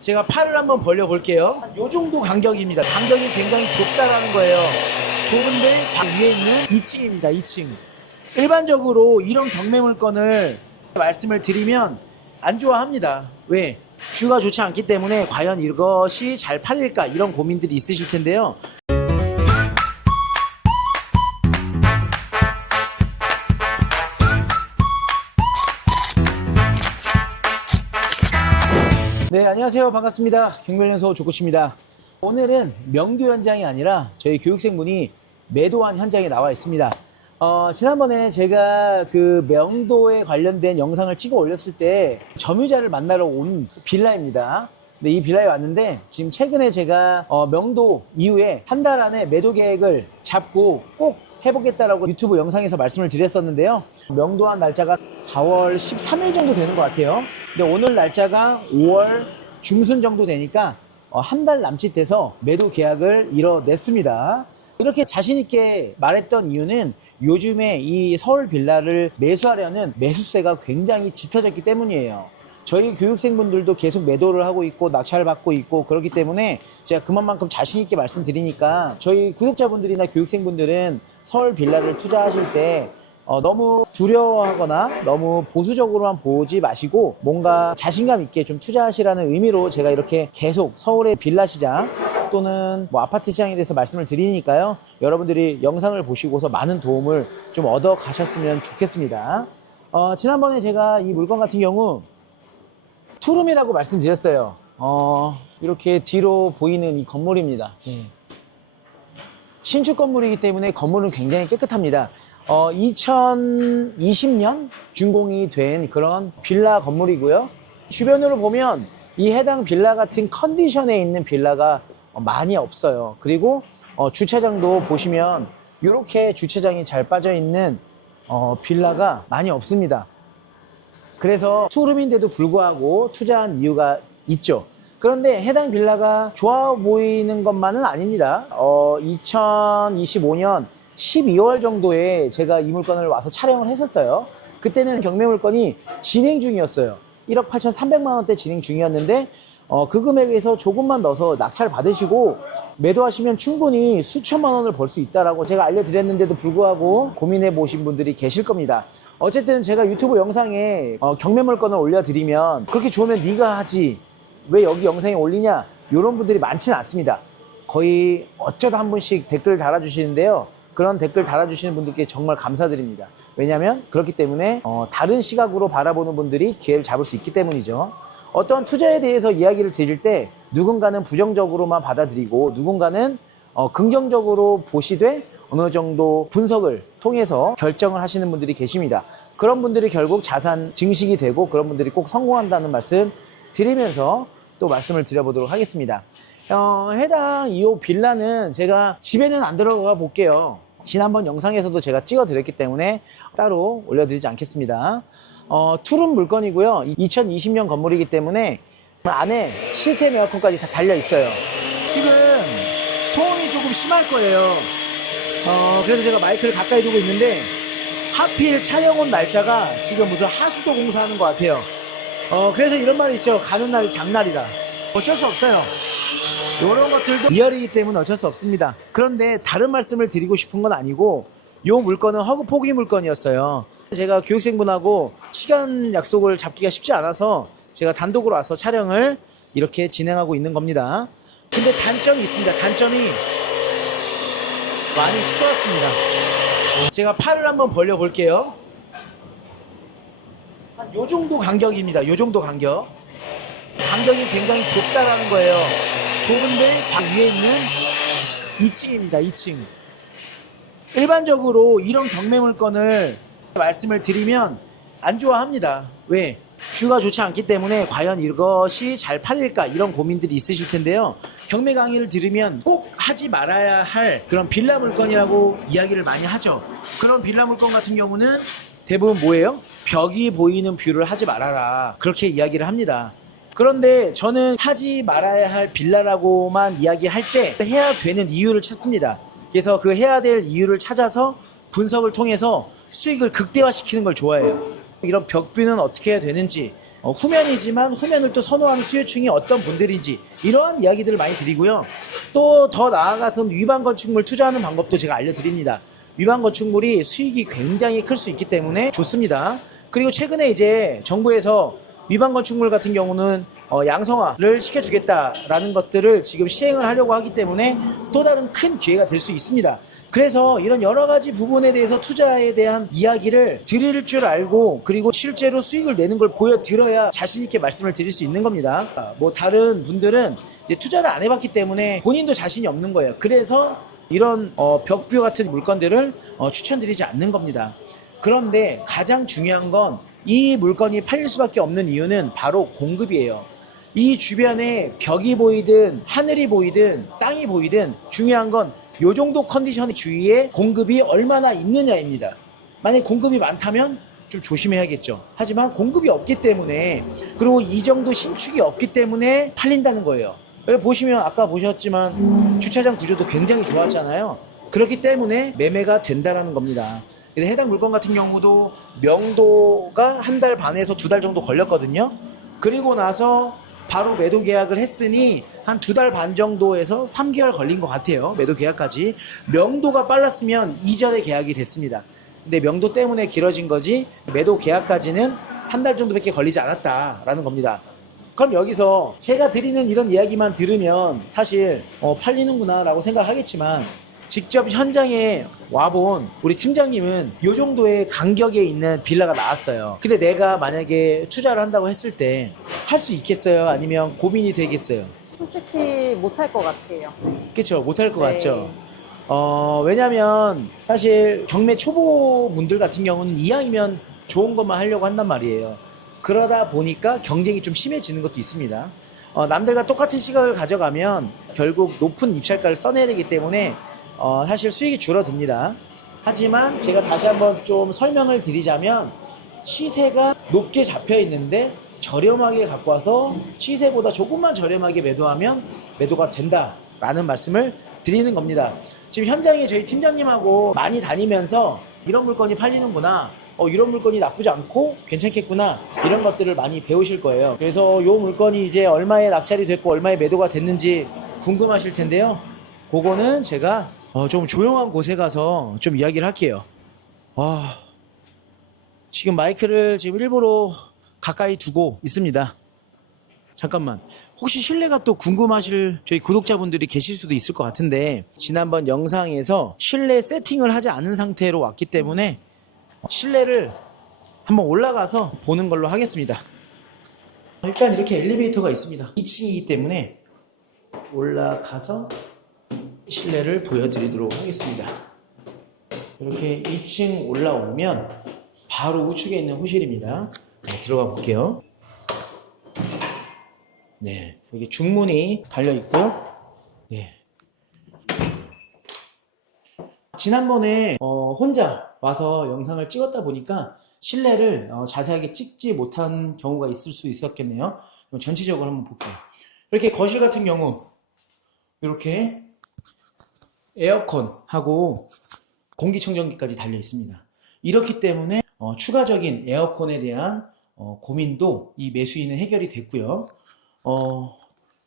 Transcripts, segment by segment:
제가 팔을 한번 벌려 볼게요. 이 정도 간격입니다. 간격이 굉장히 좁다라는 거예요. 좁은데 위에 있는 2층입니다. 2층. 일반적으로 이런 경매 물건을 말씀을 드리면 안 좋아합니다. 왜? 뷰가 좋지 않기 때문에 과연 이것이 잘 팔릴까 이런 고민들이 있으실 텐데요. 네, 안녕하세요. 반갑습니다. 경매연소 조코치입니다. 오늘은 명도 현장이 아니라 저희 교육생분이 매도한 현장에 나와 있습니다. 지난번에 제가 그 명도에 관련된 영상을 찍어 올렸을 때 점유자를 만나러 온 빌라입니다. 네, 이 빌라에 왔는데 지금 최근에 제가 명도 이후에 한 달 안에 매도 계획을 잡고 꼭 해보겠다라고 유튜브 영상에서 말씀을 드렸었는데요. 명도한 날짜가 4월 13일 정도 되는 것 같아요. 근데 오늘 날짜가 5월 중순 정도 되니까 한 달 남짓 돼서 매도 계약을 이뤄냈습니다. 이렇게 자신있게 말했던 이유는 요즘에 이 서울 빌라를 매수하려는 매수세가 굉장히 짙어졌기 때문이에요. 저희 교육생분들도 계속 매도를 하고 있고 낙찰 받고 있고 그렇기 때문에 제가 그만큼 자신있게 말씀드리니까 저희 구독자분들이나 교육생분들은 서울 빌라를 투자하실 때 너무 두려워하거나 너무 보수적으로만 보지 마시고 뭔가 자신감 있게 좀 투자하시라는 의미로 제가 이렇게 계속 서울의 빌라 시장 또는 뭐 아파트 시장에 대해서 말씀을 드리니까요. 여러분들이 영상을 보시고서 많은 도움을 좀 얻어 가셨으면 좋겠습니다. 지난번에 제가 이 물건 같은 경우 투룸이라고 말씀드렸어요. 이렇게 뒤로 보이는 이 건물입니다. 신축 건물이기 때문에 건물은 굉장히 깨끗합니다. 2020년 준공이 된 그런 빌라 건물이고요. 주변으로 보면 이 해당 빌라 같은 컨디션에 있는 빌라가 많이 없어요. 그리고 주차장도 보시면 이렇게 주차장이 잘 빠져 있는 빌라가 많이 없습니다. 그래서 투룸인데도 불구하고 투자한 이유가 있죠. 그런데 해당 빌라가 좋아 보이는 것만은 아닙니다. 2025년 12월 정도에 제가 이 물건을 와서 촬영을 했었어요. 그때는 경매 물건이 진행 중이었어요. 1억 8,300만 원대 진행 중이었는데 그 금액에서 조금만 넣어서 낙찰 받으시고 매도하시면 충분히 수천만 원을 벌 수 있다라고 제가 알려드렸는데도 불구하고 고민해 보신 분들이 계실 겁니다. 어쨌든 제가 유튜브 영상에 경매 물건을 올려드리면 그렇게 좋으면 네가 하지 왜 여기 영상에 올리냐 이런 분들이 많지는 않습니다. 거의 어쩌다 한 분씩 댓글을 달아주시는데요. 그런 댓글 달아주시는 분들께 정말 감사드립니다. 왜냐하면 그렇기 때문에 다른 시각으로 바라보는 분들이 기회를 잡을 수 있기 때문이죠. 어떤 투자에 대해서 이야기를 드릴 때 누군가는 부정적으로만 받아들이고 누군가는 긍정적으로 보시되 어느 정도 분석을 통해서 결정을 하시는 분들이 계십니다. 그런 분들이 결국 자산 증식이 되고 그런 분들이 꼭 성공한다는 말씀 드리면서 또 말씀을 드려보도록 하겠습니다. 해당 이 빌라는 제가 집에는 안 들어가 볼게요. 지난번 영상에서도 제가 찍어 드렸기 때문에 따로 올려드리지 않겠습니다. 투룸 물건이고요. 2020년 건물이기 때문에 안에 시스템 에어컨까지 다 달려 있어요. 지금 소음이 조금 심할 거예요. 그래서 제가 마이크를 가까이 두고 있는데 하필 촬영 온 날짜가 지금 무슨 하수도 공사하는 것 같아요. 그래서 이런 말이 있죠. 가는 날이 장날이다. 어쩔 수 없어요. 이런 것들도 리얼이기 때문에 어쩔 수 없습니다. 그런데 다른 말씀을 드리고 싶은 건 아니고 이 물건은 허구 포기 물건이었어요. 제가 교육생분하고 시간 약속을 잡기가 쉽지 않아서 제가 단독으로 와서 촬영을 이렇게 진행하고 있는 겁니다. 근데 단점이 있습니다. 단점이 많이 시끄럽습니다. 제가 팔을 한번 벌려 볼게요. 한 요 정도 간격입니다. 요 정도 간격. 간격이 굉장히 좁다라는 거예요. 좁은데 위에 있는 2층입니다. 2층. 일반적으로 이런 경매 물건을 말씀을 드리면 안 좋아합니다. 왜? 뷰가 좋지 않기 때문에 과연 이것이 잘 팔릴까 이런 고민들이 있으실 텐데요. 경매 강의를 들으면 꼭 하지 말아야 할 그런 빌라 물건이라고 이야기를 많이 하죠. 그런 빌라 물건 같은 경우는 대부분 뭐예요? 벽이 보이는 뷰를 하지 말아라 그렇게 이야기를 합니다. 그런데 저는 하지 말아야 할 빌라라고만 이야기할 때 해야 되는 이유를 찾습니다. 그래서 그 해야 될 이유를 찾아서 분석을 통해서 수익을 극대화시키는 걸 좋아해요. 이런 벽뷰는 어떻게 해야 되는지 후면이지만 후면을 또 선호하는 수요층이 어떤 분들인지 이러한 이야기들을 많이 드리고요. 또 더 나아가서 위반 건축물 투자하는 방법도 제가 알려드립니다. 위반 건축물이 수익이 굉장히 클 수 있기 때문에 좋습니다. 그리고 최근에 이제 정부에서 위반 건축물 같은 경우는 양성화를 시켜주겠다라는 것들을 지금 시행을 하려고 하기 때문에 또 다른 큰 기회가 될 수 있습니다. 그래서 이런 여러 가지 부분에 대해서 투자에 대한 이야기를 드릴 줄 알고 그리고 실제로 수익을 내는 걸 보여드려야 자신 있게 말씀을 드릴 수 있는 겁니다. 뭐 다른 분들은 이제 투자를 안 해봤기 때문에 본인도 자신이 없는 거예요. 그래서 이런 벽뷰 같은 물건들을 추천드리지 않는 겁니다. 그런데 가장 중요한 건 이 물건이 팔릴 수밖에 없는 이유는 바로 공급이에요. 이 주변에 벽이 보이든 하늘이 보이든 땅이 보이든 중요한 건 요 정도 컨디션 주위에 공급이 얼마나 있느냐입니다. 만약 공급이 많다면 좀 조심해야겠죠. 하지만 공급이 없기 때문에 그리고 이 정도 신축이 없기 때문에 팔린다는 거예요. 여기 보시면 아까 보셨지만 주차장 구조도 굉장히 좋았잖아요. 그렇기 때문에 매매가 된다라는 겁니다. 해당 물건 같은 경우도 명도가 한 달 반에서 두 달 정도 걸렸거든요. 그리고 나서 바로 매도 계약을 했으니 한 두 달 반 정도에서 3개월 걸린 것 같아요. 매도 계약까지. 명도가 빨랐으면 이전에 계약이 됐습니다. 근데 명도 때문에 길어진 거지 매도 계약까지는 한 달 정도밖에 걸리지 않았다라는 겁니다. 그럼 여기서 제가 드리는 이런 이야기만 들으면 사실 팔리는구나 라고 생각하겠지만 직접 현장에 와본 우리 팀장님은 이 정도의 간격에 있는 빌라가 나왔어요. 근데 내가 만약에 투자를 한다고 했을 때 할 수 있겠어요? 아니면 고민이 되겠어요? 솔직히 못할 것 같아요. 그쵸? 못할 것 네. 같죠? 왜냐면 사실 경매 초보 분들 같은 경우는 이왕이면 좋은 것만 하려고 한단 말이에요. 그러다 보니까 경쟁이 좀 심해지는 것도 있습니다. 남들과 똑같은 시각을 가져가면 결국 높은 입찰가를 써내야 되기 때문에 사실 수익이 줄어듭니다. 하지만 제가 다시 한번 좀 설명을 드리자면 시세가 높게 잡혀 있는데 저렴하게 갖고 와서 시세보다 조금만 저렴하게 매도하면 매도가 된다라는 말씀을 드리는 겁니다. 지금 현장에 저희 팀장님하고 많이 다니면서 이런 물건이 팔리는구나, 이런 물건이 나쁘지 않고 괜찮겠구나, 이런 것들을 많이 배우실 거예요. 그래서 이 물건이 이제 얼마에 낙찰이 됐고 얼마에 매도가 됐는지 궁금하실 텐데요. 그거는 제가 좀 조용한 곳에 가서 좀 이야기를 할게요. 지금 마이크를 지금 일부러 가까이 두고 있습니다. 잠깐만. 혹시 실내가 또 궁금하실 저희 구독자분들이 계실 수도 있을 것 같은데 지난번 영상에서 실내 세팅을 하지 않은 상태로 왔기 때문에 실내를 한번 올라가서 보는 걸로 하겠습니다. 일단 이렇게 엘리베이터가 있습니다. 2층이기 때문에 올라가서 실내를 보여드리도록 하겠습니다. 이렇게 2층 올라오면 바로 우측에 있는 호실입니다. 네, 들어가 볼게요. 네, 여기 중문이 달려 있고요. 네. 지난번에 혼자 와서 영상을 찍었다 보니까 실내를 자세하게 찍지 못한 경우가 있을 수 있었겠네요. 그럼 전체적으로 한번 볼게요. 이렇게 거실 같은 경우 이렇게 에어컨하고 공기청정기까지 달려 있습니다. 이렇기 때문에 추가적인 에어컨에 대한 고민도 이 매수인은 해결이 됐고요.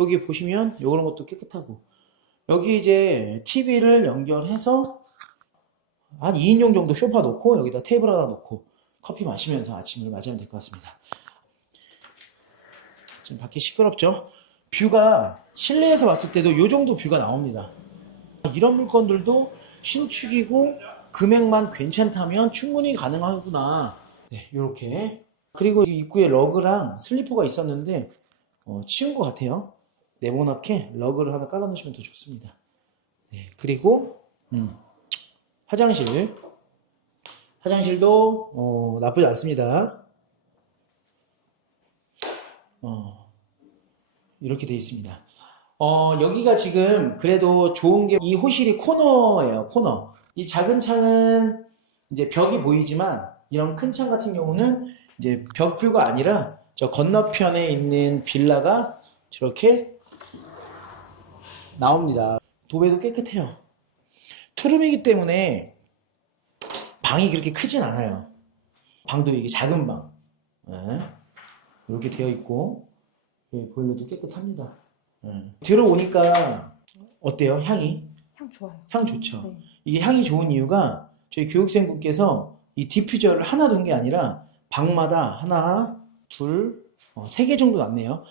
여기 보시면 이런 것도 깨끗하고 여기 이제 TV를 연결해서 한 2인용 정도 소파 놓고 여기다 테이블 하나 놓고 커피 마시면서 아침을 맞이하면 될 것 같습니다. 지금 밖에 시끄럽죠? 뷰가 실내에서 봤을 때도 이 정도 뷰가 나옵니다. 이런 물건들도 신축이고 금액만 괜찮다면 충분히 가능하구나. 네, 이렇게. 그리고 입구에 러그랑 슬리퍼가 있었는데 치운 것 같아요. 네모나게 러그를 하나 깔아놓으시면 더 좋습니다. 네, 그리고 화장실도 나쁘지 않습니다. 이렇게 되어 있습니다. 여기가 지금 그래도 좋은 게 이 호실이 코너예요. 코너. 이 작은 창은 이제 벽이 보이지만 이런 큰 창 같은 경우는 이제 벽뷰가 아니라 저 건너편에 있는 빌라가 저렇게 나옵니다. 도배도 깨끗해요. 투룸이기 때문에 방이 그렇게 크진 않아요. 방도 이게 작은 방. 네. 이렇게 되어 있고, 예, 보일러도 깨끗합니다. 들어오니까 어때요? 향이? 향 좋아요. 향 좋죠. 네. 이게 향이 좋은 이유가 저희 교육생분께서 이 디퓨저를 하나 둔 게 아니라 방마다 하나, 둘, 세 개 정도 놨네요.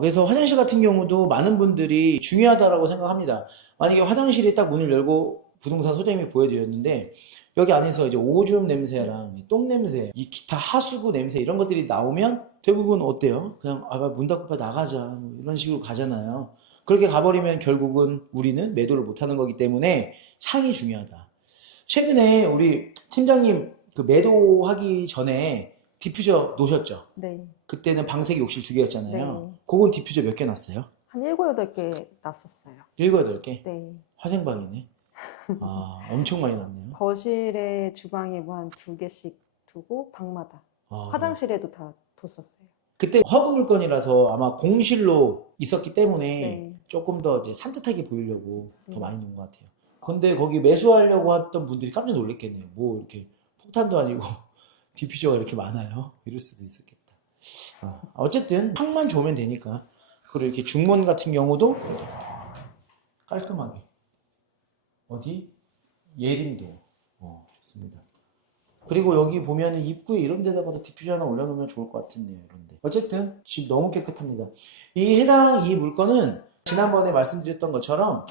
그래서 화장실 같은 경우도 많은 분들이 중요하다라고 생각합니다. 만약에 화장실이 딱 문을 열고 부동산 소장님이 보여드렸는데 여기 안에서 이제 오줌 냄새랑 똥 냄새, 이 기타 하수구 냄새 이런 것들이 나오면 대부분 어때요? 그냥 문 닫고 빨리 나가자 뭐 이런 식으로 가잖아요. 그렇게 가버리면 결국은 우리는 매도를 못하는 거기 때문에 향이 중요하다. 최근에 우리 팀장님 그 매도하기 전에 디퓨저 놓으셨죠? 네. 그때는 방색이 욕실 2개였잖아요. 네. 그건 디퓨저 몇 개 놨어요? 한 7, 8개 놨었어요. 7, 8개? 네. 화생방이네. 엄청 많이 놨네요. 거실에 주방에 뭐 한 2개씩 두고 방마다. 화장실에도 다 뒀었어요. 그때 허브 물건이라서 아마 공실로 있었기 때문에 네. 조금 더 이제 산뜻하게 보이려고 더 많이 놓은 것 같아요. 근데 거기 매수하려고 했던 분들이 깜짝 놀랐겠네요. 뭐 이렇게 폭탄도 아니고 디퓨저가 이렇게 많아요. 이럴 수도 있었겠다. 어쨌든 향만 좋으면 되니까. 그리고 이렇게 중문 같은 경우도 깔끔하게. 어디? 예림도. 좋습니다. 그리고 여기 보면 입구에 이런 데다가도 디퓨저 하나 올려놓으면 좋을 것 같은데요. 이런데. 어쨌든 집 너무 깨끗합니다. 이 물건은 지난번에 말씀드렸던 것처럼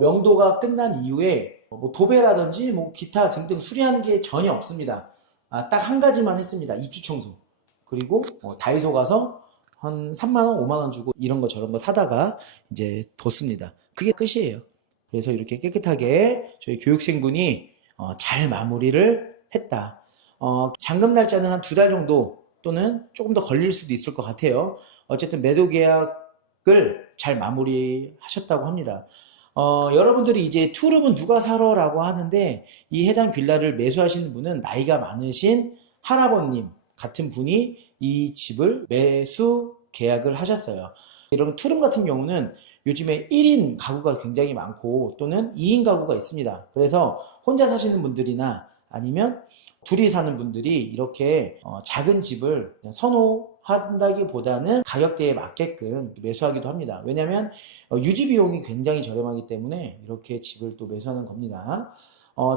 명도가 끝난 이후에 뭐 도배라든지 뭐 기타 등등 수리한 게 전혀 없습니다. 딱 한 가지만 했습니다. 입주 청소. 그리고 다이소 가서 한 3만원, 5만원 주고 이런 거 저런 거 사다가 이제 뒀습니다. 그게 끝이에요. 그래서 이렇게 깨끗하게 저희 교육생분이 잘 마무리를 했다. 잔금 날짜는 한 2달 정도 또는 조금 더 걸릴 수도 있을 것 같아요. 어쨌든 매도 계약을 잘 마무리하셨다고 합니다. 여러분들이 이제 투룸은 누가 사러 라고 하는데 이 해당 빌라를 매수하시는 분은 나이가 많으신 할아버님 같은 분이 이 집을 매수 계약을 하셨어요. 이런 투룸 같은 경우는 요즘에 1인 가구가 굉장히 많고 또는 2인 가구가 있습니다. 그래서 혼자 사시는 분들이나 아니면 둘이 사는 분들이 이렇게 작은 집을 선호한다기보다는 가격대에 맞게끔 매수하기도 합니다. 왜냐하면 유지 비용이 굉장히 저렴하기 때문에 이렇게 집을 또 매수하는 겁니다.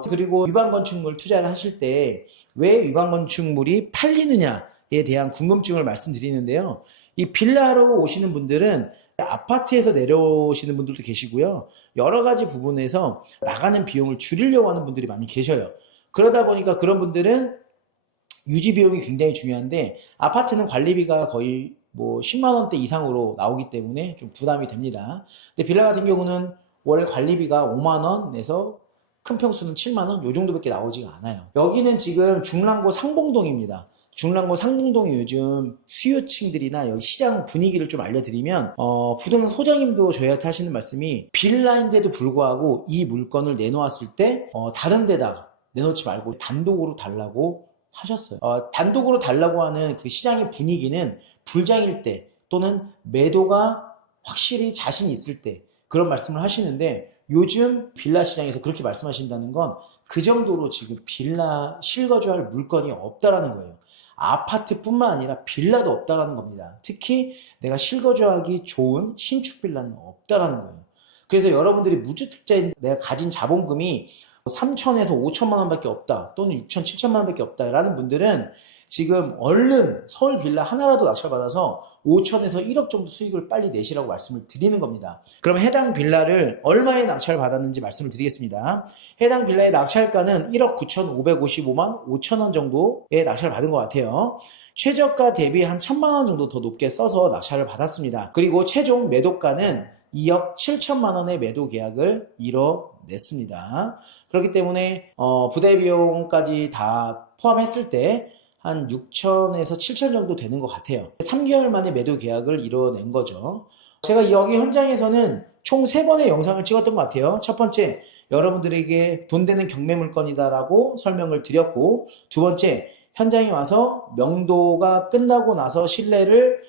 그리고 위반 건축물 투자를 하실 때 왜 위반 건축물이 팔리느냐에 대한 궁금증을 말씀드리는데요. 이 빌라로 오시는 분들은 아파트에서 내려오시는 분들도 계시고요. 여러 가지 부분에서 나가는 비용을 줄이려고 하는 분들이 많이 계셔요. 그러다 보니까 그런 분들은 유지 비용이 굉장히 중요한데 아파트는 관리비가 거의 뭐 10만 원대 이상으로 나오기 때문에 좀 부담이 됩니다. 근데 빌라 같은 경우는 월 관리비가 5만 원에서 큰 평수는 7만 원 요 정도밖에 나오지가 않아요. 여기는 지금 중랑구 상봉동입니다. 중랑구 상봉동이 요즘 수요층들이나 여기 시장 분위기를 좀 알려드리면 부동산 소장님도 저희한테 하시는 말씀이 빌라인데도 불구하고 이 물건을 내놓았을 때 다른 데다가 내놓지 말고 단독으로 달라고 하셨어요. 단독으로 달라고 하는 그 시장의 분위기는 불장일 때 또는 매도가 확실히 자신이 있을 때 그런 말씀을 하시는데 요즘 빌라 시장에서 그렇게 말씀하신다는 건 그 정도로 지금 빌라 실거주할 물건이 없다라는 거예요. 아파트뿐만 아니라 빌라도 없다라는 겁니다. 특히 내가 실거주하기 좋은 신축 빌라는 없다라는 거예요. 그래서 여러분들이 무주택자인 내가 가진 자본금이 3천에서 5천만 원밖에 없다 또는 6천, 7천만 원밖에 없다라는 분들은 지금 얼른 서울 빌라 하나라도 낙찰받아서 5천에서 1억 정도 수익을 빨리 내시라고 말씀을 드리는 겁니다. 그럼 해당 빌라를 얼마에 낙찰받았는지 말씀을 드리겠습니다. 해당 빌라의 낙찰가는 1억 9,555만 5천 원 정도에 낙찰받은 것 같아요. 최저가 대비 한 1,000만 원 정도 더 높게 써서 낙찰을 받았습니다. 그리고 최종 매도가는 2억 7천만 원의 매도 계약을 이뤄냈습니다. 그렇기 때문에 부대 비용까지 다 포함했을 때 한 6천에서 7천 정도 되는 것 같아요. 3개월 만에 매도 계약을 이뤄낸 거죠. 제가 여기 현장에서는 총 3번의 영상을 찍었던 것 같아요. 첫 번째, 여러분들에게 돈 되는 경매 물건이다라고 설명을 드렸고, 두 번째, 현장에 와서 명도가 끝나고 나서 실내를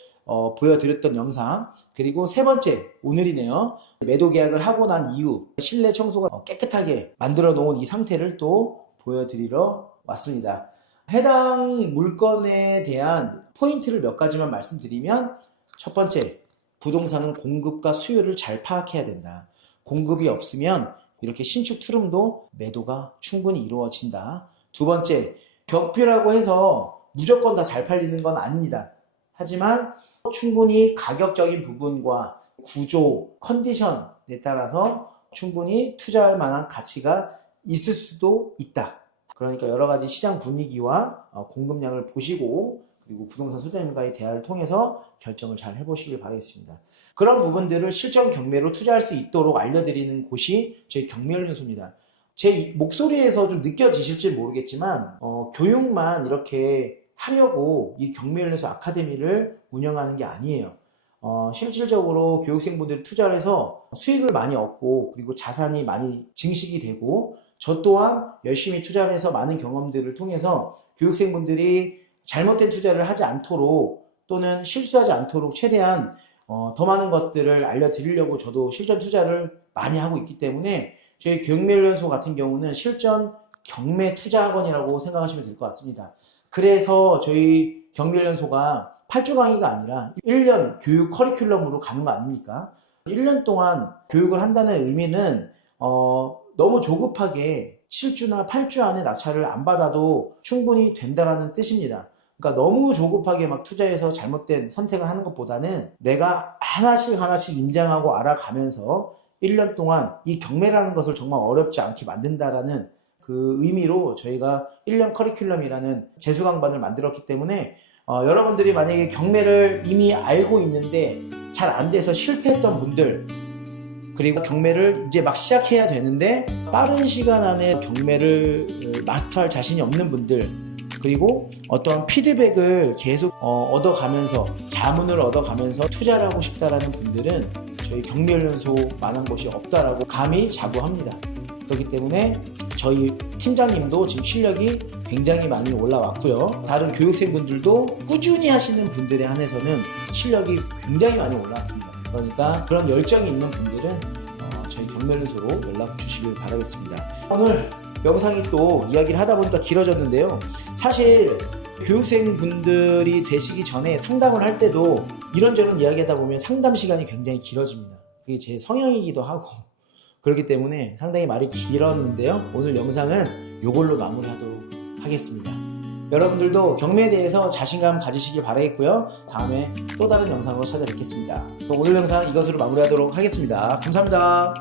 보여드렸던 영상, 그리고 세 번째, 오늘이네요. 매도 계약을 하고 난 이후 실내 청소가 깨끗하게 만들어 놓은 이 상태를 또 보여드리러 왔습니다. 해당 물건에 대한 포인트를 몇 가지만 말씀드리면, 첫 번째, 부동산은 공급과 수요를 잘 파악해야 된다. 공급이 없으면 이렇게 신축 투룸도 매도가 충분히 이루어진다. 두 번째, 벽뷰라고 해서 무조건 다 잘 팔리는 건 아닙니다. 하지만 충분히 가격적인 부분과 구조, 컨디션에 따라서 충분히 투자할 만한 가치가 있을 수도 있다. 그러니까 여러 가지 시장 분위기와 공급량을 보시고, 그리고 부동산 소장님과의 대화를 통해서 결정을 잘 해보시길 바라겠습니다. 그런 부분들을 실전 경매로 투자할 수 있도록 알려드리는 곳이 저희 경매연수소입니다. 제 목소리에서 좀 느껴지실지 모르겠지만 교육만 이렇게 하려고 이 경매연수소 아카데미를 운영하는 게 아니에요. 실질적으로 교육생분들이 투자를 해서 수익을 많이 얻고, 그리고 자산이 많이 증식이 되고, 저 또한 열심히 투자를 해서 많은 경험들을 통해서 교육생분들이 잘못된 투자를 하지 않도록, 또는 실수하지 않도록 최대한 더 많은 것들을 알려드리려고 저도 실전 투자를 많이 하고 있기 때문에, 저희 교육매연소 같은 경우는 실전 경매 투자학원이라고 생각하시면 될 것 같습니다. 그래서 저희 경매연소가 8주 강의가 아니라 1년 교육 커리큘럼으로 가는 거 아닙니까? 1년 동안 교육을 한다는 의미는 너무 조급하게 7주나 8주 안에 낙찰을 안 받아도 충분히 된다라는 뜻입니다. 그러니까 너무 조급하게 막 투자해서 잘못된 선택을 하는 것보다는 내가 하나씩 임장하고 알아가면서 1년 동안 이 경매라는 것을 정말 어렵지 않게 만든다라는 그 의미로 저희가 1년 커리큘럼이라는 재수 강반을 만들었기 때문에, 여러분들이 만약에 경매를 이미 알고 있는데 잘 안 돼서 실패했던 분들, 그리고 경매를 이제 막 시작해야 되는데 빠른 시간 안에 경매를 마스터할 자신이 없는 분들, 그리고 어떠한 피드백을 계속 얻어가면서, 자문을 얻어가면서 투자를 하고 싶다라는 분들은 저희 경매연수만한 곳이 없다라고 감히 자부합니다. 그렇기 때문에 저희 팀장님도 지금 실력이 굉장히 많이 올라왔고요. 다른 교육생분들도 꾸준히 하시는 분들에 한해서는 실력이 굉장히 많이 올라왔습니다. 그러니까 그런 열정이 있는 분들은 저희 경매연수로 연락 주시길 바라겠습니다. 오늘 영상이 또 이야기를 하다 보니까 길어졌는데요. 사실 교육생분들이 되시기 전에 상담을 할 때도 이런저런 이야기하다 보면 상담 시간이 굉장히 길어집니다. 그게 제 성향이기도 하고, 그렇기 때문에 상당히 말이 길었는데요. 오늘 영상은 이걸로 마무리하도록 하겠습니다. 여러분들도 경매에 대해서 자신감 가지시길 바라겠고요. 다음에 또 다른 영상으로 찾아뵙겠습니다. 그럼 오늘 영상 이것으로 마무리하도록 하겠습니다. 감사합니다.